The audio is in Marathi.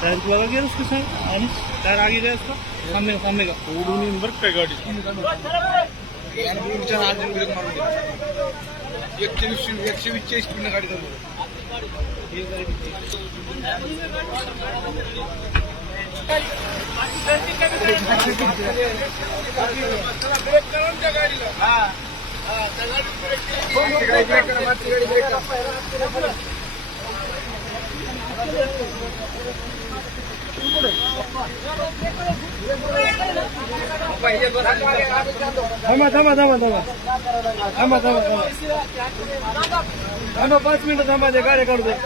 टायर लगा गया उसके साथ टायर आगे गया उसका सामने का सामने का। उडून येऊन बरं आणि पोलिसांना अर्जंट ब्रेक मारून दिला एकशे वीस एकशे થમા થમા થમા થમા થમા થમા થમા પાંચ મિનિટ થમા દે ગાડી કાઢું